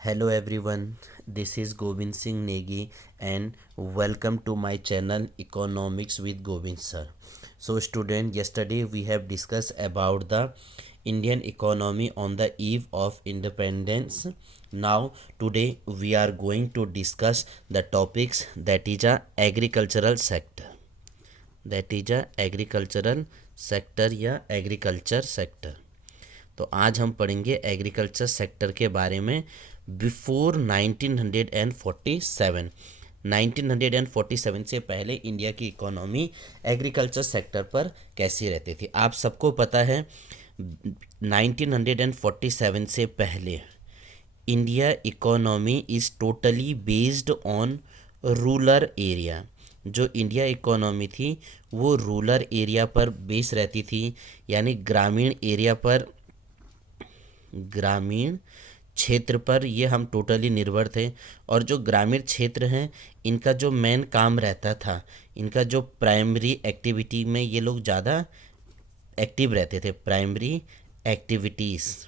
Hello everyone, this is Govind Singh Negi and welcome to my channel Economics with Govind sir. So student, yesterday we have discussed about the Indian economy on the eve of independence. Now today we are going to discuss the topics that is a agricultural sector. That is a agricultural sector या agriculture sector. तो आज हम पढ़ेंगे agriculture sector के बारे में before 1947। 1947 से पहले इंडिया की इकोनॉमी एग्रीकल्चर सेक्टर पर कैसी रहती थी। आप सबको पता है 1947 से पहले India economy is totally based on rural area. जो इंडिया इकोनॉमी थी वो रूरल एरिया पर बेस रहती थी, यानी ग्रामीण क्षेत्र पर ये हम टोटली निर्भर थे। और जो ग्रामीण क्षेत्र हैं इनका जो मेन काम रहता था, इनका जो प्राइमरी एक्टिविटी में ये लोग ज़्यादा एक्टिव रहते थे। प्राइमरी एक्टिविटीज़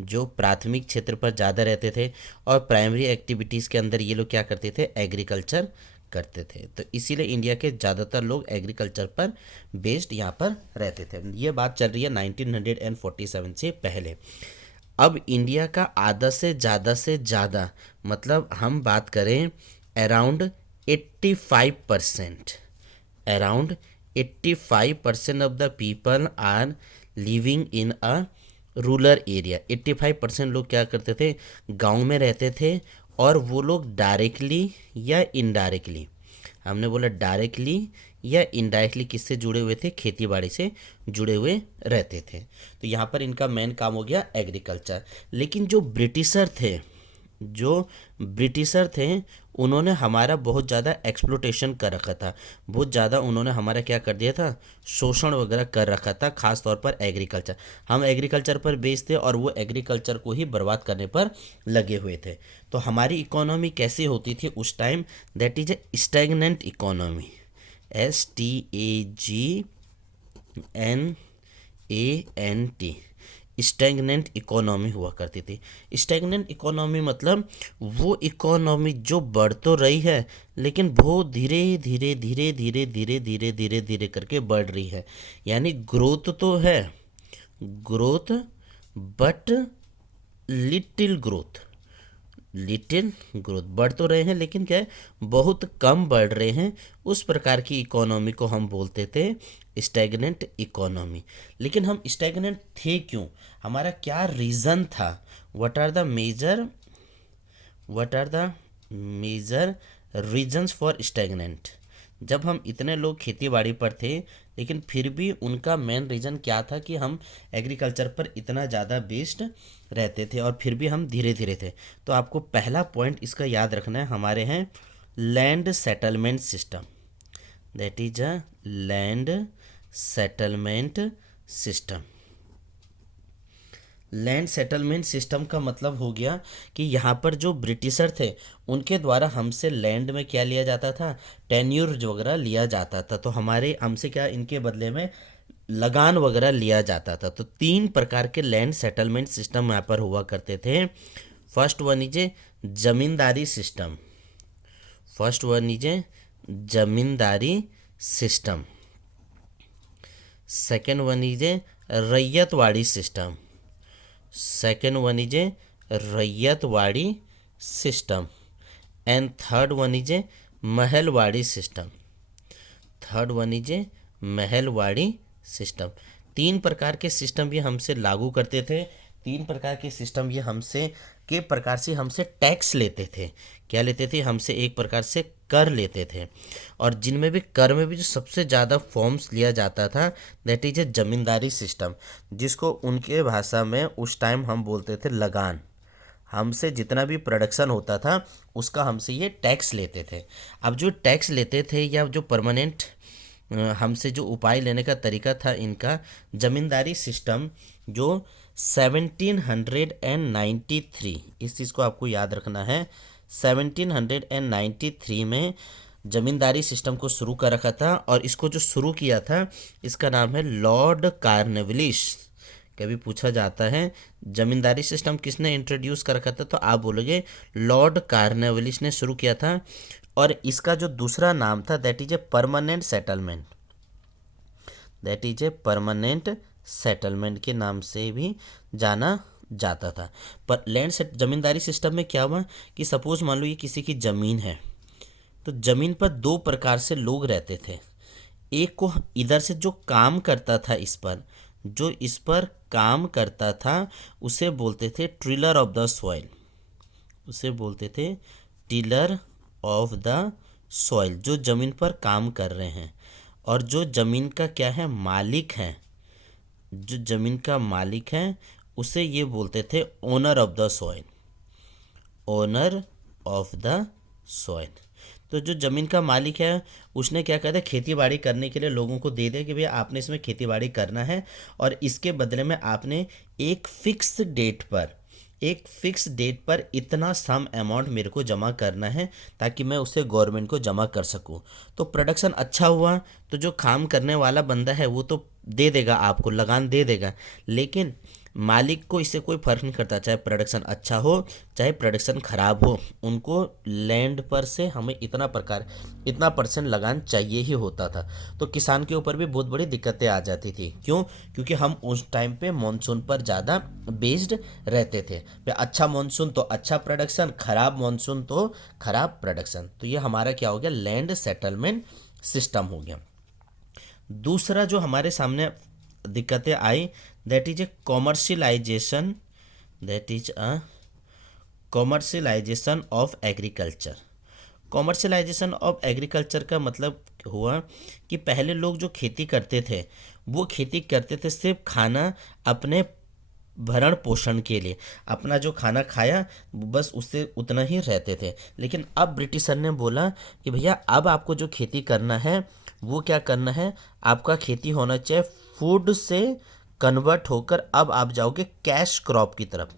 जो प्राथमिक क्षेत्र पर ज़्यादा रहते थे और प्राइमरी एक्टिविटीज़ के अंदर ये लोग क्या करते थे, एग्रीकल्चर करते थे। तो इसीलिए इंडिया के ज़्यादातर लोग एग्रीकल्चर पर बेस्ड यहाँ पर रहते थे। ये बात चल रही है 1947 से पहले। अब इंडिया का आधा से ज़्यादा मतलब हम बात करें around 85%, around 85% of the people are living in a rural area. 85% लोग क्या करते थे, गांव में रहते थे। और वो लोग डायरेक्टली या इनडायरेक्टली, हमने बोला डायरेक्टली या इनडायरेक्टली किससे जुड़े हुए थे, खेती बाड़ी से जुड़े हुए रहते थे। तो यहाँ पर इनका मेन काम हो गया एग्रीकल्चर। लेकिन जो ब्रिटिशर थे उन्होंने हमारा बहुत ज़्यादा एक्सप्लोटेशन कर रखा था। बहुत ज़्यादा उन्होंने हमारा क्या कर दिया था, शोषण वगैरह कर रखा था, ख़ास तौर पर एग्रीकल्चर। हम एग्रीकल्चर पर बेस्ड थे और वो एग्रीकल्चर को ही बर्बाद करने पर लगे हुए थे। तो हमारी इकोनॉमी कैसी होती थी उस time, that is A stagnant economy. STAGNANT, stagnant economy हुआ करती थी। स्टैग्नेंट इकोनॉमी मतलब वो इकोनॉमी जो बढ़ तो रही है लेकिन बहुत धीरे करके बढ़ रही है। यानी ग्रोथ तो है, ग्रोथ बट लिटिल ग्रोथ बढ़ तो रहे हैं लेकिन क्या है, बहुत कम बढ़ रहे हैं। उस प्रकार की इकोनॉमी को हम बोलते थे स्टैग्नेंट इकोनॉमी। लेकिन हम स्टैग्नेंट थे क्यों, हमारा क्या रीज़न था, what are the major reasons for stagnant. जब हम इतने लोग खेती बाड़ी पर थे लेकिन फिर भी उनका मेन रीज़न क्या था कि हम एग्रीकल्चर पर इतना ज़्यादा बेस्ड रहते थे और फिर भी हम धीरे धीरे थे। तो आपको पहला पॉइंट इसका याद रखना है, हमारे हैं land settlement system. That is a land settlement system. Land settlement system का मतलब हो गया कि यहाँ पर जो ब्रिटिशर थे उनके द्वारा हमसे लैंड में क्या लिया जाता था, टेन्यूर वगैरह लिया जाता था। तो हमसे क्या इनके बदले में लगान वगैरह लिया जाता था। तो 3 प्रकार के लैंड सेटलमेंट सिस्टम यहाँ पर हुआ करते थे। First one is a zamindari system. Second one is a ryotwari system. And third one is a Mahalwari system. 3 प्रकार के सिस्टम भी हमसे लागू करते थे। 3 प्रकार के सिस्टम ये हमसे टैक्स लेते थे। क्या लेते थे, हमसे एक प्रकार से कर लेते थे। और जिनमें भी कर में भी जो सबसे ज़्यादा फॉर्म्स लिया जाता था that is A zamindari system, जिसको उनके भाषा में उस टाइम हम बोलते थे लगान। हमसे जितना भी प्रोडक्शन होता था उसका हमसे ये टैक्स लेते थे। अब जो टैक्स लेते थे या जो परमानेंट हमसे जो उपाय लेने का तरीका था इनका, जमींदारी सिस्टम जो 1793, इस चीज़ को आपको याद रखना है, 1793 में ज़मींदारी सिस्टम को शुरू कर रखा था। और इसको जो शुरू किया था इसका नाम है लॉर्ड कॉर्नवालिस। कभी पूछा जाता है जमींदारी सिस्टम किसने इंट्रोड्यूस कर रखा था, तो आप बोलोगे लॉर्ड कॉर्नवालिस ने शुरू किया था। और इसका जो दूसरा नाम था that is a permanent settlement, that is a permanent settlement के नाम से भी जाना जाता था। पर लैंड सेट जमींदारी सिस्टम में क्या हुआ कि सपोज मान लो ये किसी की ज़मीन है, तो ज़मीन पर दो प्रकार से लोग रहते थे। एक को इधर से जो काम करता था इस पर, जो इस पर काम करता था उसे बोलते थे टिलर ऑफ द सॉइल, उसे बोलते थे टिलर ऑफ द सॉइल, जो ज़मीन पर काम कर रहे हैं। और जो ज़मीन का क्या है मालिक है, जो ज़मीन का मालिक है उसे ये बोलते थे owner of the soil, owner of the soil. तो जो ज़मीन का मालिक है उसने क्या कहते हैं खेती बाड़ी करने के लिए लोगों को दे दे कि भैया आपने इसमें खेती बाड़ी करना है, और इसके बदले में आपने एक फिक्स डेट पर, एक फिक्स डेट पर इतना सम अमाउंट मेरे को जमा करना है ताकि मैं उसे गवर्नमेंट को जमा कर सकूं। तो प्रोडक्शन अच्छा हुआ तो जो काम करने वाला बंदा है वो तो दे देगा, आपको लगान दे देगा, लेकिन मालिक को इससे कोई फ़र्क नहीं करता, चाहे प्रोडक्शन अच्छा हो चाहे प्रोडक्शन ख़राब हो, उनको लैंड पर से हमें इतना परसेंट लगान चाहिए ही होता था। तो किसान के ऊपर भी बहुत बड़ी दिक्कतें आ जाती थी। क्यों? क्योंकि हम उस टाइम पे मॉनसून पर ज़्यादा बेस्ड रहते थे। अच्छा मॉनसून तो अच्छा प्रोडक्शन, ख़राब मॉनसून तो ख़राब प्रोडक्शन। तो ये हमारा क्या हो गया, लैंड सेटलमेंट सिस्टम हो गया। दूसरा जो हमारे सामने दिक्कतें आई that is a commercialization, that is a commercialization of agriculture. Commercialization of agriculture का मतलब हुआ कि पहले लोग जो खेती करते थे वो खेती करते थे सिर्फ खाना अपने भरण पोषण के लिए, अपना जो खाना खाया बस उससे उतना ही रहते थे। लेकिन अब ब्रिटिशर ने बोला कि भैया अब आपको जो खेती करना है वो क्या करना है, आपका खेती होना चाहिए फूड से कन्वर्ट होकर अब आप जाओगे कैश क्रॉप की तरफ।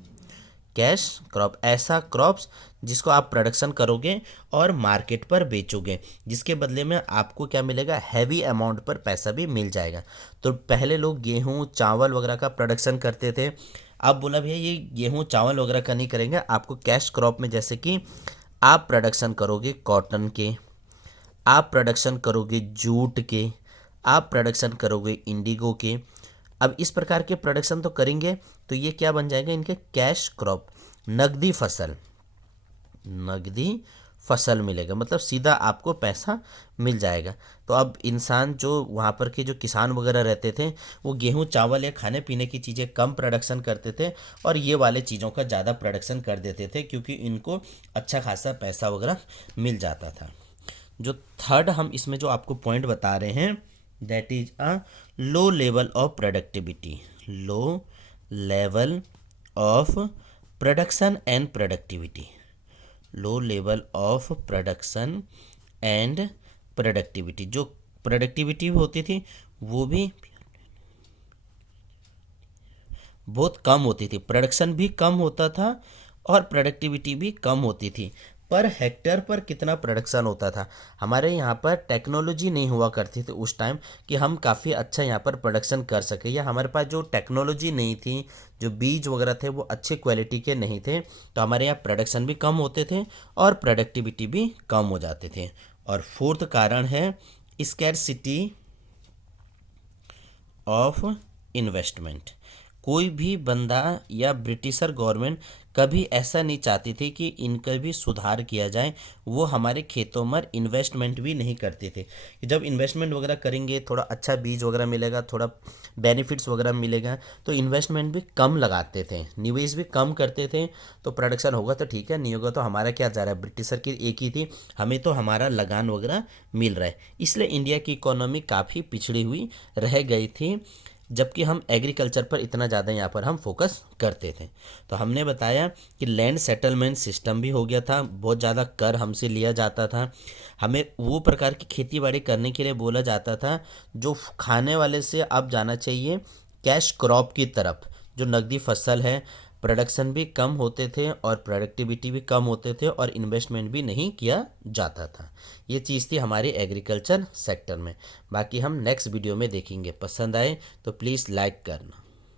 कैश क्रॉप ऐसा क्रॉप्स जिसको आप प्रोडक्शन करोगे और मार्केट पर बेचोगे, जिसके बदले में आपको क्या मिलेगा, हैवी अमाउंट पर पैसा भी मिल जाएगा। तो पहले लोग गेहूँ चावल वगैरह का प्रोडक्शन करते थे। अब बोला भैया ये गेहूँ चावल वगैरह का नहीं करेंगे, आपको कैश क्रॉप में जैसे कि आप प्रोडक्शन करोगे कॉटन के, आप प्रोडक्शन करोगे जूट के, आप प्रोडक्शन करोगे इंडिगो के। अब इस प्रकार के प्रोडक्शन तो करेंगे तो ये क्या बन जाएगा, इनके कैश क्रॉप, नगदी फसल, नगदी फसल मिलेगा, मतलब सीधा आपको पैसा मिल जाएगा। तो अब इंसान जो वहाँ पर के जो किसान वगैरह रहते थे वो गेहूँ चावल या खाने पीने की चीज़ें कम प्रोडक्शन करते थे और ये वाले चीज़ों का ज़्यादा प्रोडक्शन कर देते थे क्योंकि इनको अच्छा खासा पैसा वगैरह मिल जाता था। जो थर्ड हम इसमें जो आपको पॉइंट बता रहे हैं that is a low level of productivity, low level of production and productivity, low level of production and productivity. जो प्रोडक्टिविटी होती थी वो भी बहुत कम होती थी, प्रोडक्शन भी कम होता था और प्रोडक्टिविटी भी कम होती थी। पर हेक्टेयर पर कितना प्रोडक्शन होता था, हमारे यहाँ पर टेक्नोलॉजी नहीं हुआ करती थी उस टाइम कि हम काफ़ी अच्छा यहाँ पर प्रोडक्शन कर सके, या हमारे पास जो टेक्नोलॉजी नहीं थी, जो बीज वगैरह थे वो अच्छे क्वालिटी के नहीं थे, तो हमारे यहाँ प्रोडक्शन भी कम होते थे और प्रोडक्टिविटी भी कम हो जाते थे। और फोर्थ कारण है स्कैरसिटी ऑफ इन्वेस्टमेंट। कोई भी बंदा या ब्रिटिशर गवर्नमेंट कभी ऐसा नहीं चाहती थी कि इनका भी सुधार किया जाए, वो हमारे खेतों में इन्वेस्टमेंट भी नहीं करते थे। जब इन्वेस्टमेंट वगैरह करेंगे थोड़ा अच्छा बीज वगैरह मिलेगा, थोड़ा बेनिफिट्स वगैरह मिलेगा, तो इन्वेस्टमेंट भी कम लगाते थे, निवेश भी कम करते थे। तो प्रोडक्शन होगा तो ठीक है, नहीं होगा तो हमारा क्या जा रहा है, ब्रिटिशर की एक ही थी, हमें तो हमारा लगान वगैरह मिल रहा है। इसलिए इंडिया की इकोनॉमी काफ़ी पिछड़ी हुई रह गई थी, जबकि हम एग्रीकल्चर पर इतना ज़्यादा यहाँ पर हम फोकस करते थे। तो हमने बताया कि लैंड सेटलमेंट सिस्टम भी हो गया था, बहुत ज़्यादा कर हमसे लिया जाता था, हमें वो प्रकार की खेती बाड़ी करने के लिए बोला जाता था जो खाने वाले से अब जाना चाहिए कैश क्रॉप की तरफ, जो नकदी फसल है। प्रोडक्शन भी कम होते थे और प्रोडक्टिविटी भी कम होते थे और इन्वेस्टमेंट भी नहीं किया जाता था। ये चीज़ थी हमारी एग्रीकल्चर सेक्टर में। बाकी हम नेक्स्ट वीडियो में देखेंगे। पसंद आए तो प्लीज़ लाइक करना।